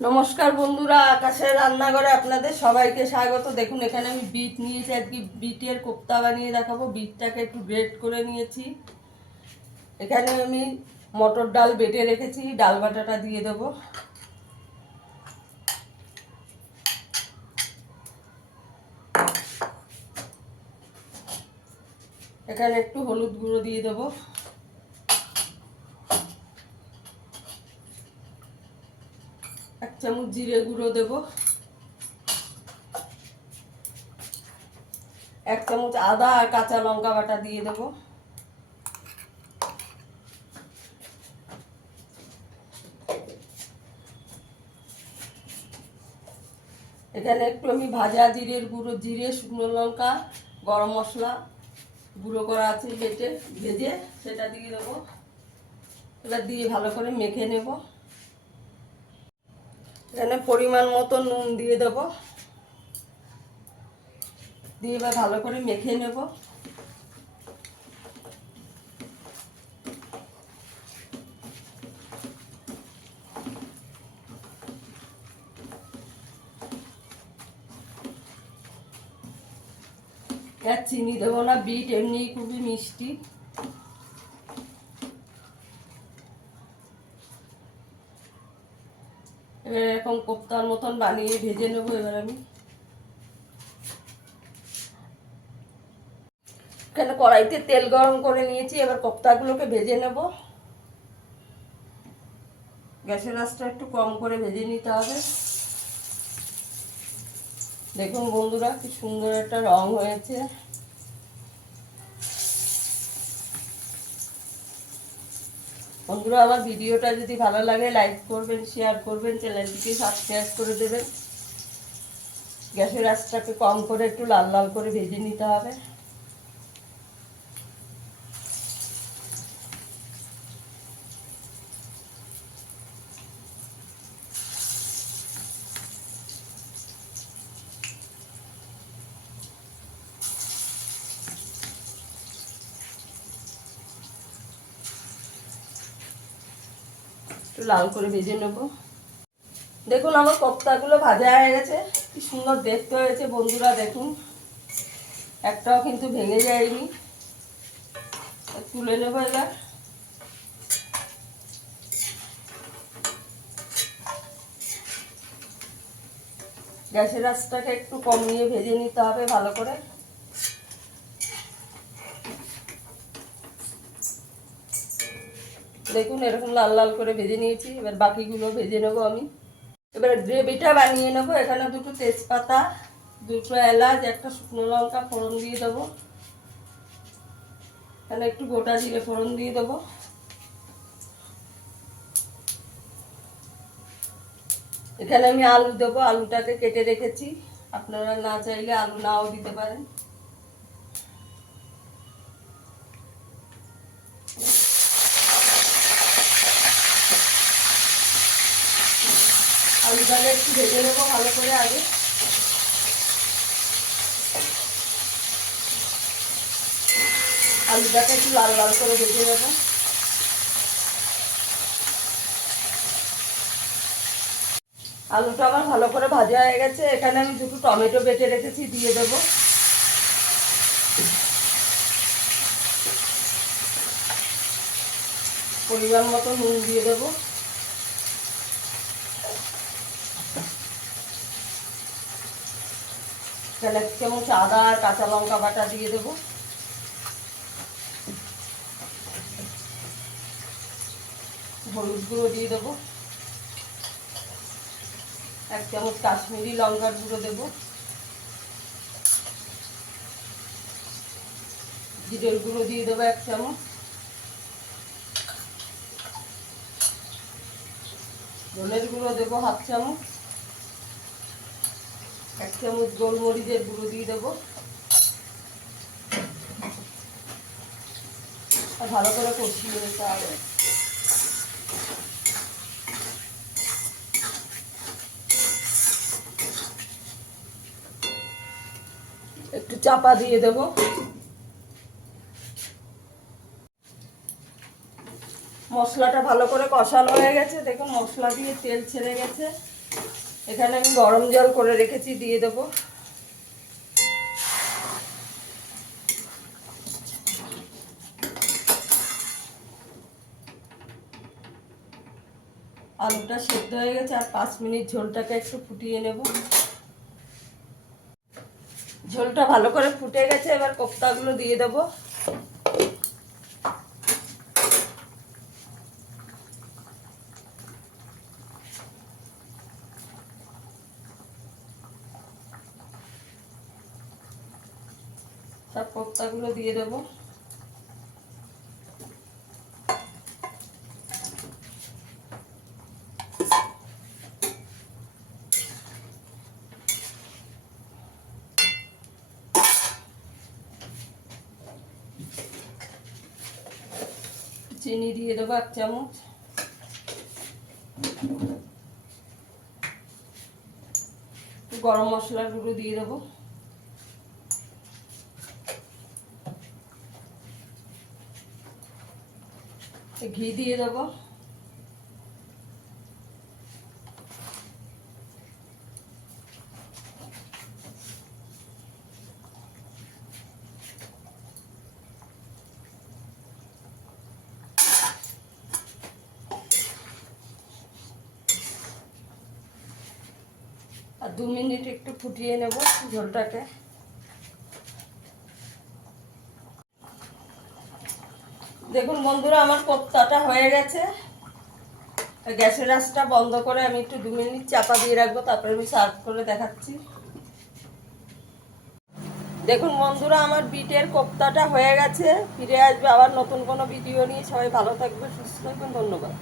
নমস্কার বন্ধুরা, আকাশের রান্নাঘরে আপনাদের সবাইকে স্বাগত। দেখুন এখানে আমি বিট নিয়েছি, আজকে বিটের কোপ্তা বানিয়ে দেখাবো। বিটটাকে একটু গ্রেট করে নিয়েছি। এখানে আমি মটর ডাল বেটে রেখেছি, ডাল বাটাটা দিয়ে দেবো। এখানে একটু হলুদ গুঁড়ো দিয়ে দেবো, এক চামচ জিরে গুঁড়ো দেবো, এক চামচ আদা আর কাঁচা লঙ্কা বাটা দিয়ে দেবো। এখানে একটু আমি ভাজা জিরের গুঁড়ো, জিরে, শুকনো লঙ্কা, গরম মশলা গুঁড়ো করা আছে বেটে ভেজে, সেটা দিয়ে দেবো। এবার দিয়ে ভালো করে মেখে নেব। এখানে পরিমাণ মতো নুন দিয়ে দেবো, দিয়ে এবার ভালো করে মেখে নেব। আর চিনি দেবো না, বিট এমনি খুবই মিষ্টি। এবার এরকম কোপ্তার মতন বানিয়ে ভেজে নেবো। এবার আমি এখানে কড়াইতে তেল গরম করে নিয়েছি, এবার কোপ্তাগুলোকে ভেজে নেব। গ্যাসের আঁচটা একটু কম করে ভেজে নিতে হবে। দেখুন বন্ধুরা, কি সুন্দর একটা রং হয়েছে। বন্ধুরা, আমার ভিডিওটা যদি ভালো লাগে লাইক করবেন, শেয়ার করবেন, চ্যানেলটিকে সাবস্ক্রাইব করে দেবেন। গ্যাসের আঁচটাকে কম করে একটু লাল লাল করে ভেজে নিতে হবে। একটু লাল করে ভেজে নেব। দেখুন আমার কোপ্তাগুলো ভাজা হয়ে গেছে, কি সুন্দর দেখতে হয়েছে বন্ধুরা। দেখুন একটাও কিন্তু ভেঙে যায়নি। তুলে নেবো এবার। গ্যাসের আঁচটাকে একটু কমিয়ে ভেজে নিতে হবে ভালো করে। দেখুন এরকম লাল লাল করে ভেজে নিয়েছি, এবার বাকিগুলো ভেজে নেবো আমি। এবার গ্রেভিটা বানিয়ে নেবো। এখানে দুটো তেজপাতা, দুটো এলাচ, একটা শুকনো লঙ্কা ফোড়ন দিয়ে দেবো। এখানে একটু গোটা জিরে ফোড়ন দিয়ে দেবো। এখানে আমি আলু দেবো, আলুটাকে কেটে রেখেছি। আপনারা না চাইলে আলু নাও দিতে পারেন। আলুটাকে একটু ভেজে নেবো ভালো করে আগে। আলুটাকে একটু লাল লাল করে ভেজে নেবো। আলুটা আমার ভালো করে ভাজা হয়ে গেছে। এখানে আমি দুটো টমেটো বেটে রেখেছি, দিয়ে দেবো। পরিমাণ মতো নুন দিয়ে দেবো। এখানে এক চামচ আদা আর কাঁচা লঙ্কা বাটা দিয়ে দেবো। হলুদ গুঁড়ো দিয়ে দেবো, এক চামচ কাশ্মীরি লঙ্কার গুঁড়ো দেবো, জিরের গুঁড়ো দিয়ে দেবো এক চামচ, ধনের গুঁড়ো দেবো হাফ চামচ, এক চামচ গোলমরিচের গুঁড়ো দিয়ে দেবো। আর ভালো করে কষিয়ে নিতে হবে। একটু চাপা দিয়ে দেবো। মশলাটা ভালো করে কষানো হয়ে গেছে। দেখুন মশলা দিয়ে তেল ছেড়ে গেছে। এখানে আমি গরম জল করে রেখেছি, দিয়ে দেবো। আলুটা সেদ্ধ হয়ে গেছে, আর 5 মিনিট ঝোলটাকে একটু ফুটিয়ে নেব। ঝোলটা ভালো করে ফুটে গেছে, এবার কোপ্তাগুলো দিয়ে দেবো। সব কোপ্তাগুলো দিয়ে দেবো। চিনি দিয়ে দেবো 1 চামচ। গরম মশলার গুঁড়ো দিয়ে দেবো। ঘি দিয়ে দেবো। আর 2 মিনিট একটু ফুটিয়ে নেব ঝোলটাকে। দেখুন বন্ধুরা, আমার কোপ্তাটা হয়ে গেছে। গ্যাসের আঁচটা বন্ধ করে আমি একটু 2 মিনিট চাপা দিয়ে রাখবো, তারপরে আমি সার্ভ করে দেখাচ্ছি। দেখুন বন্ধুরা, আমার বিটের কোপ্তাটা হয়ে গেছে। ফিরে আসবে আবার নতুন কোনো ভিডিও নিয়ে। সবাই ভালো থাকবে, সুস্থ থাকবেন। ধন্যবাদ।